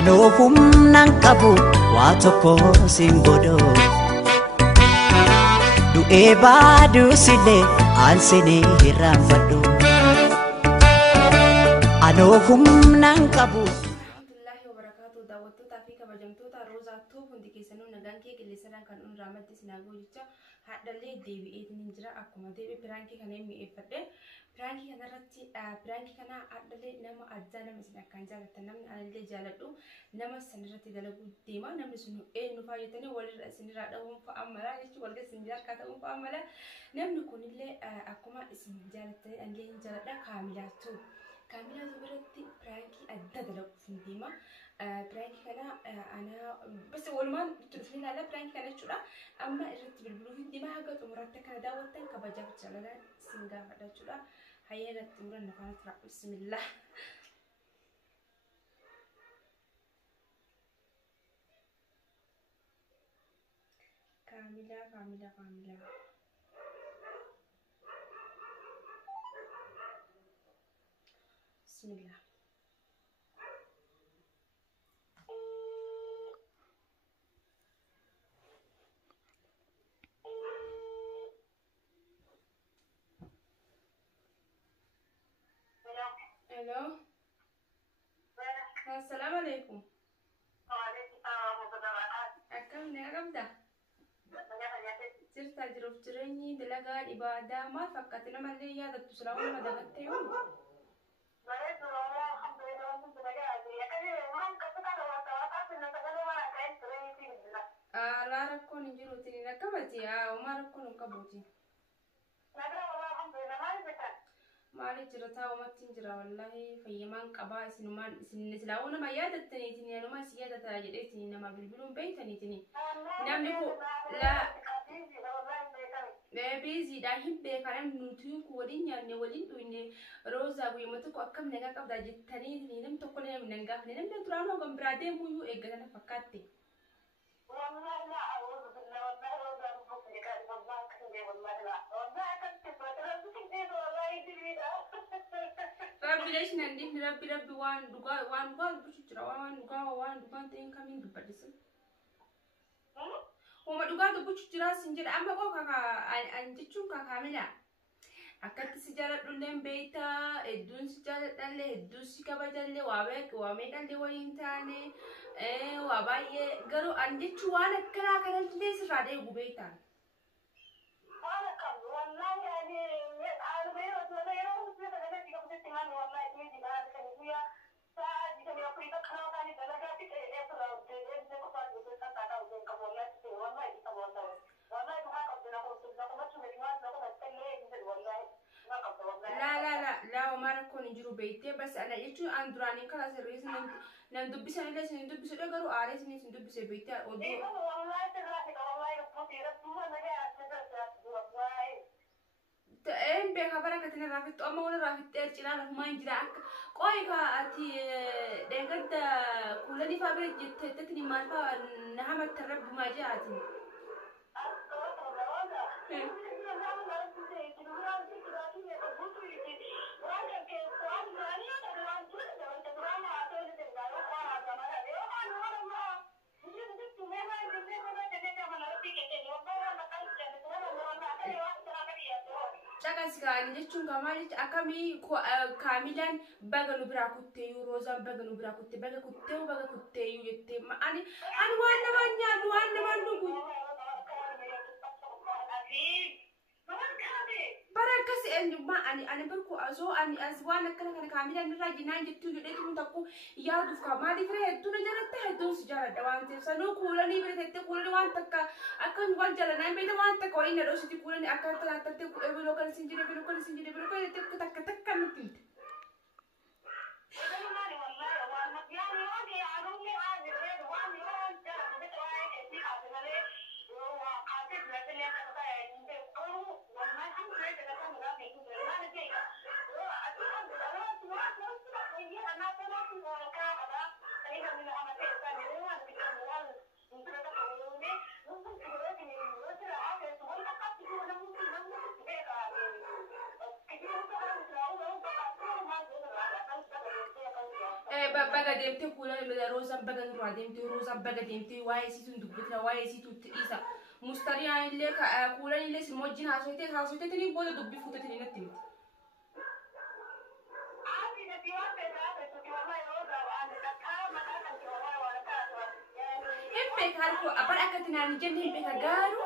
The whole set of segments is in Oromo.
Anoofum nan qabu waa tokko sin godho du'ee baaduu silee aansinii hirraanfadhu Anoofum nan qabu Alhamdulillahi wa barakatuh daawwattoota fi kabajamtoota rozaattuu hundi keessanuu nagaan kee qilleensarraan kan ramadde sinagoo jecha haadhallee deebi'eetiin jira akkuma deebi'e piraankii kana mi'eeffadhe piraankii kanarratti piraankii kana haadhallee nama addaa nama isin akkaan jaalatan namni anallee jaaladhu nama sanirratti dalaguu deema namni sun eenyu faayyatanii walirra isinirraa dhabuun fa'a mala jechuun walirra isin jaarkaa ta'uun fa'a mala namni kunillee akkuma isin jaalatanii anallee hin jaaladha Kaamilaatu. Kammila biratti pirankii adda dalaguuf deema. Pirankii kana ana bas walumaan turfin ala pirankii kana jechuudha. Amma irratti bilbiluuf deema haga xumuraatti kana daawwattan kabajaaf jaalala isin gaafadha jechuudha. Hayyee irratti muran nafaan tura. Bismillah. Kammila. Bismillah. Hello. Assalamu alaikum. Akkam ne qabda? Jirta jiruuf jireenyi dalagaa ibadaa maal fakkaate namallee yaadattu silaa madagatte yoo la rakkoo hin jiruutiin akkabati uma rakkoo hin qabuuti maali jira taa'umatti hin jira wallahi fayyamaan qabaa isinumaan isin silaa nama yaadattaniitiin yanuma isin yaadataa jedheetiin nama bilbiluun beeytaniitiin namni kun la busy da himbe karam nutu ku walin nyaanne walin duine roza guyuma tokko akkam nagaa qabda jettanii nam tokko nam nangaaf nam duraanoo gam biraadee muyyuu eeggatana fakkaatte wallahi la a'udhu billahi wallahi roza bukke ka wallahi kinde wallahi la wallahi kan tibata bukke wallahi dibida rabbi lesh nandi rabbi waan duga buchu jira waan duga ta'in kamin dubbadisa Uma duga buchu jira sinjira amma ko kaka anjichun ka Kammila akkatti si jaaladhulleen beeyta hedduun si jaaladhalle hedduun si kabajalle waa meeqallee waliin taane waa baay'ee garuu anjichu waan akkanaa kanallee sirraa deegu beeytaan waan akkam wallahi ani albeero tolero sirraa deegu beeytaan wallahi deegi baad kan guyyaa saa jikani afrika kana tani dalagaa fi eebra deegi ko faa deegi kan taata ujen ka wallahi wallahi kita wallahi ma qabdina ko tudda ko machu mekmat ko mattalle inda wallahi ma qabda wallahi la ma rakko ni jiru beeyte bas ana jechu an durani kala sirris nan dubbisan ille sin dubbisu garu aare sin dubbise beeyte odo wallahi tagrati ka wallahi ko tira tuma naga asata wallahi ta'en be khabara katina rafit amma wala rafit ercila la ma injira ak qoy ka ati dengadda kulani fa be jette tetni malfa nahamat tarab ma jaati Sekarang jechuun kamaali akkamii Kaamilaan baga nu biraa kutteeyyuu rozaan baga nu biraa kutte baga kutteeyyuu jettee ani waan namaan nyaadhu waan namaan dhugu bara akkasi eenyummaa ani barku asoo ani as waan akkana kana Kaamilaan irraa jinaan jettuu jedheetu takku yaaduuf kamaali fira hedduu na jalatta hedduun si jaaladha waan ta'eef sanuu kuulanii bira tettee kuulanii waan takka akkan waan jaalanaa beeta waan takka waliin na dhoositi kuulanii akka talaattattee biloo kan isin jedhe biloo kan jettee takka nutti himte. baga deemtee kuula rozan baga nurraa deemtee rozan baga deemtee waa'ee siituun dubbitna waa'ee siituutti dhiisa mustariyaan illee kuulan illee sin wajjin haasoyteetanii booda dubbii fuutatanii natti miti. Himbe kaalko abban akkatti naan jenne himbe ka gaaru.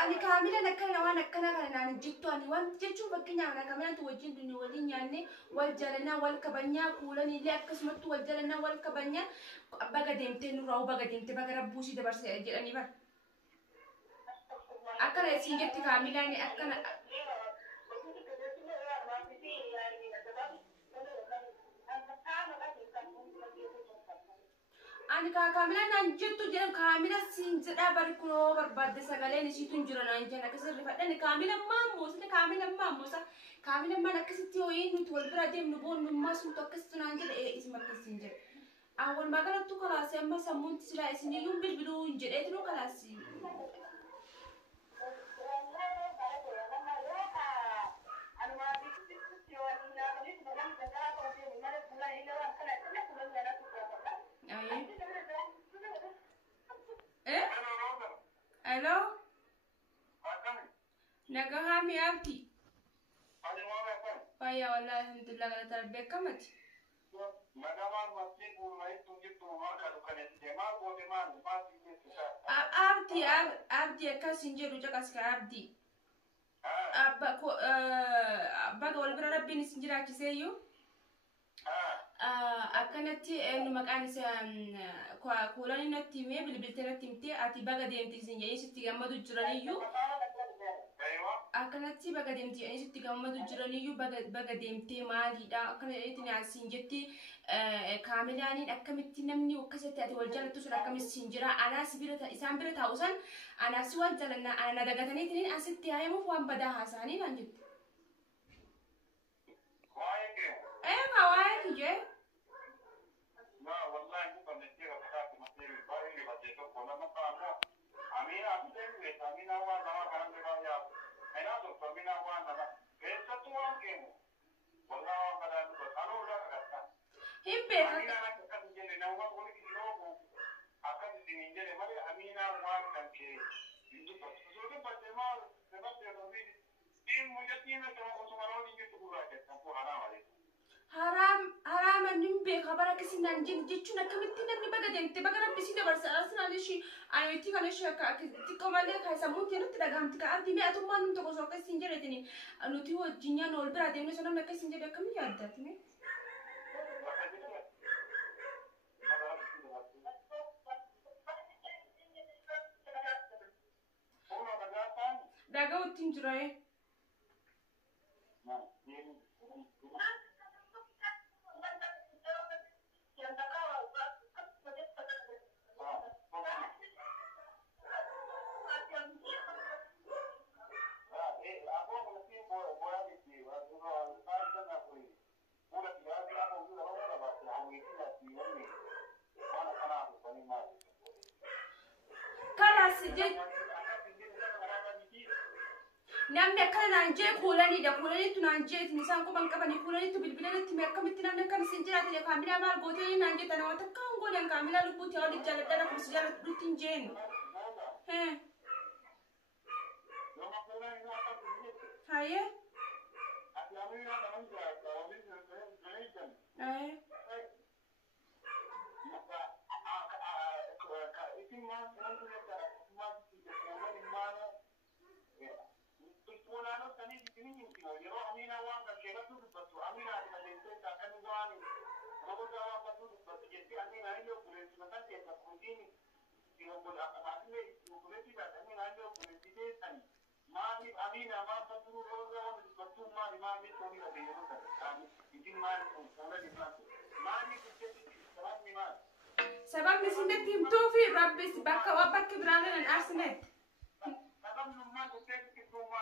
Ani Kammila nakkana waan akkana kana naan jittu ani wanti jechuun fakkeenyaaf ana Kammilatu wajjin dunni waliin nyaanne wal jaalannaa wal kabajnaa kuulan illee akkasumatti wal jaalannaa wal kabajnaa baga deemtee nurraa baga deemtee baga rabbuusii dabarsee jedhanii bara. Akkana isin jetti Kammilaan akkana. Ani Kammila naan jettu jedhan Kammila siin jedhaa bari kunoo barbaadde sagaleen isiituun jira naan jedhan akkasii rifadhan Kammila maammoosa Kammila maan akkasitti hooyee nuti wal bira deemnu boonnummaa suntu akkasitti naan jedha isima akkasiin jedha. Awwal magaalattu kalaasee amma sammuunti silaa isiniyyuu bilbiluu hin jedheetinuu kalaasii. Hello? Nagahami abdi. Faya wallahi alhamdulillah kana tarbe kamati. Abdi akasin jedhu jaqaska abdi. Baga wal bira rabbiin isin jiraachiseeyyuu. Akkanatti eenyu maqaan isaa kuulan natti himee bilbiltee natti himtee ati baga deemti isin jedhee sitti gammadu jiraniyyuu akkanatti baga deemti jedhee sitti gammadu jiraniyyuu baga deemtee maaliidha akkana jedheetiin asiin jetti Kammilaaniin akkamitti namni akkasitti ati wal jaalattu sun akkamitti siin jira anaas isaan bira taa'u san anaas wal jaalannaa ana dagataniitiin asitti haayamuuf waan badaa haasa'anii naan jetti. Waa'ee kiyye. Haram nimbe khabara kisin nan jechuun akkamitti namni baga deemte baga rabbisii dabarsa asnaan ishii ayooti kana ishii akka xiqqoo malee kaasamuutti nutti dhagahamti ka abdii mi'atummaan nuti tokko akka isin jedhetini nuti wajjinyaan ol biraa deemne sun namni akka isin jedhe akkamii yaaddatime. Dhagaa uttiin jirae. Namni akkana naan jee kuulanidha. Kuulanitti naan jee isaan quban qabanii kuulanitti bilbilanitti mee akkamitti namni akkana isin jiraatee Kammilaa maal gootee naan jetta nama takka hangoodhaan Kammilaa lubbuutti haa waliin jaalladhaa kunis jaalladhuutti hin jeen. Hayyee. Sabab ni sindet tim tofi rabbis bakka birane nan arsenet. Sabab numma kutte ki tumma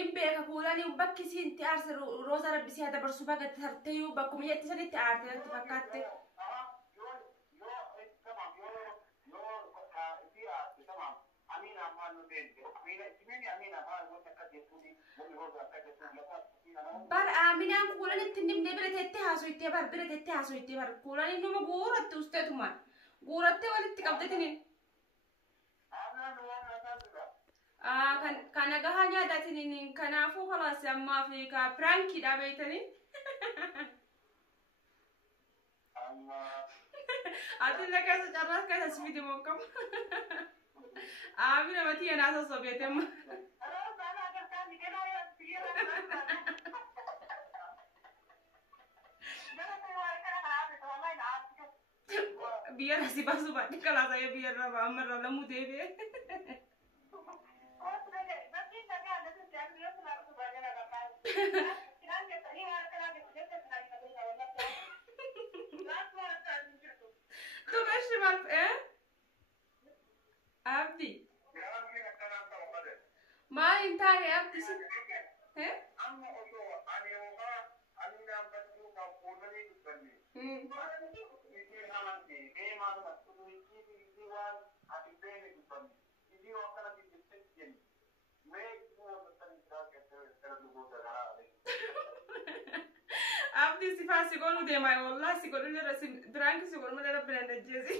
Imbe kakulani ubakki sinti arsa rosa rabbi si hada barsuba gad tartayu bakkum yetti saniti arte fakkatte bar aminan kulani tinnim ne bere tette hasoitte bar bere tette hasoitte bar kulani numa guuratte ustetuman guuratte walitti qabdatinin kan agaha nyaadatin kanaafuu khalaas amma fi ka pranki da beetani atilla kasa charras kasa sifidi mokam amina mati ana so sobetem biar si basu bat kala saya biar raba amar lamu debe tu kasih mal abdi ma intare abdi sih abdi si fa secondo te mai wallah secondo le rasi branchi secondo me della prende jesi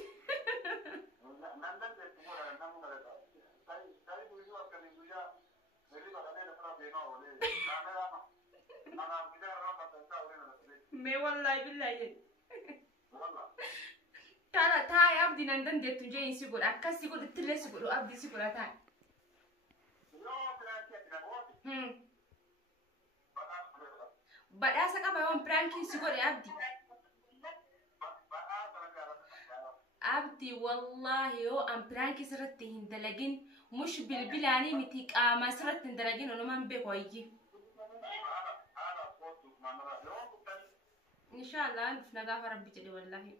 me wallahi billahi tara tai abdi nandan dettu je in sicuro accassi con tutte sicuro abdi sicuro tai badasa ka bayon pranking sicuro abdi abdi wallahi yo am pranking sirratti hindalagin mush bilbilani miti qama sirratti hindalagin ono man be koyyi inshallah ndifna gafa rabbi jede wallahi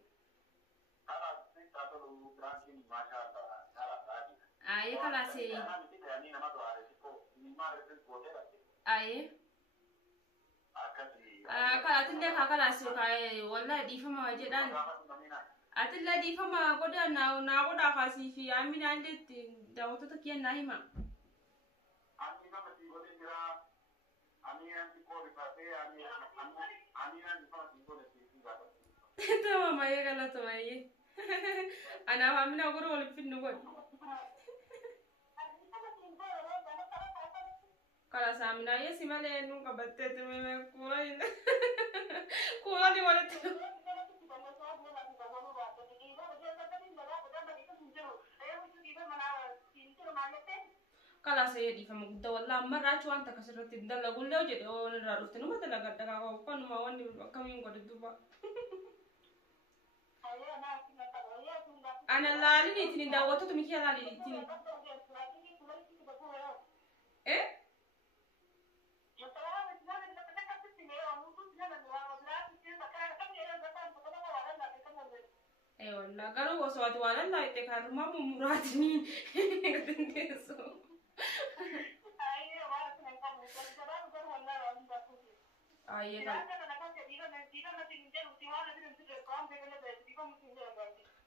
aye kala se aye kala tinde ka kala se kai wallahi difama wajedan atilla difama goda na goda khasi fi amina ndet dawto to kiyan nahima تمام ما يقلا تماي أنا فاهمين أقول ولا في النقود كلا سامنا يسمع لأنه كبتة تمام كولا كولا دي ولا تلو كلا سيدي فما قد والله مرة شو أنت كسرت الدلة قول له جد أو نرارست نو ما تلاقى تلاقى وكان ما واني كم يوم قد دوبا أنا لا لي نتني دعوته تمشي لا لي نتني إيه أيه والله قالوا وصوات ولا لا يتكرر ما مرادني كتنتسو أيه كلا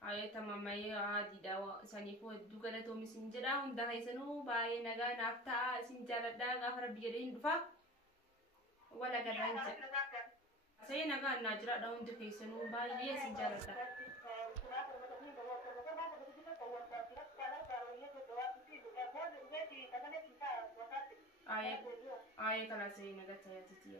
أيه تمام أيه عادي دوا سنيفو دوكنا تومي سنجرا هندا هيسنو باي نجا نافتا سنجرا دا غفر بيرين دفا ولا كرانجا سي نجا ناجرا دا هندا هيسنو باي سنجرا دا أيه كلا سي نجا تيا تيا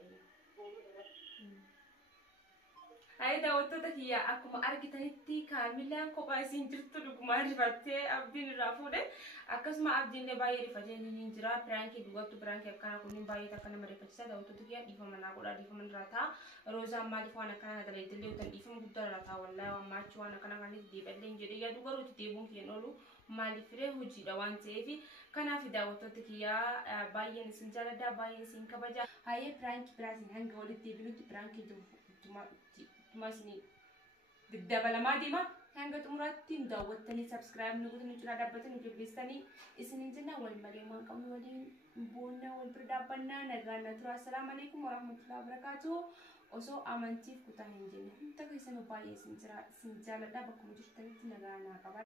هاي دعوتو تكيا أكو ما أرجعتني كاملا كوبا سينجرتو لكما رفate أبدين رافوده أكاس ما أبدين لباي رفate نينجرا برانكي دوغتو برانكي أكنا كونين باي تكنا مريفتشا دعوتو تكيا ديفما ناقولا ديفما راتا rozan ما ديفما كنا هذا اللي تلي وتن ديفما قدر راتا والله وما شو أنا كنا كني ديبلين جري يا دوغرو تديبون كينولو maaliifree hojiidha waan ta'eef kanaaf daawwattoota kiyyaa baay'een isin jaalladha baay'een isin kabaja hayyee piraank biraatiin hanga walitti deebinutti piraank tuma isin dabalamaa deema hanga xumuraatti daawwattanii subscribe nu godhanii cina dhaabbatanii jabeessanii isinin jenna wal malee waan qabnu waliin boonna wal bira dhaabbannaa nagaan tura assalaamu alaykum warahmatullahi wabarakatuh osoo amantiif kutaa hin jenne hunda keessanuu baay'ee isin jaalladha bakkuma jirtanitti nagaa naa qaba